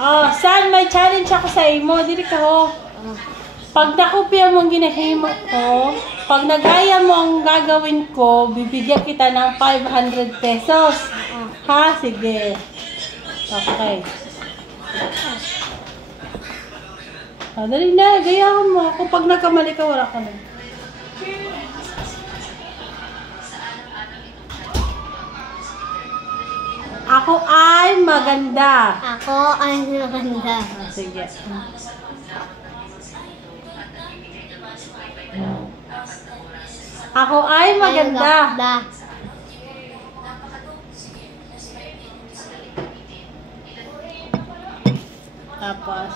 Oh, San, may challenge ako sa imo. Dili ka ho. Pag nakopya mo ang ginahimo ko, pag nagaya mo ang gagawin ko, bibigyan kita ng 500 pesos. Ha? Sige. Okay. Dali na, gayahan mo. Kung pag nagkamali ka, wala ka na. Ako ay maganda. Ako ay maganda. Sige. Ako ay maganda. Tapos,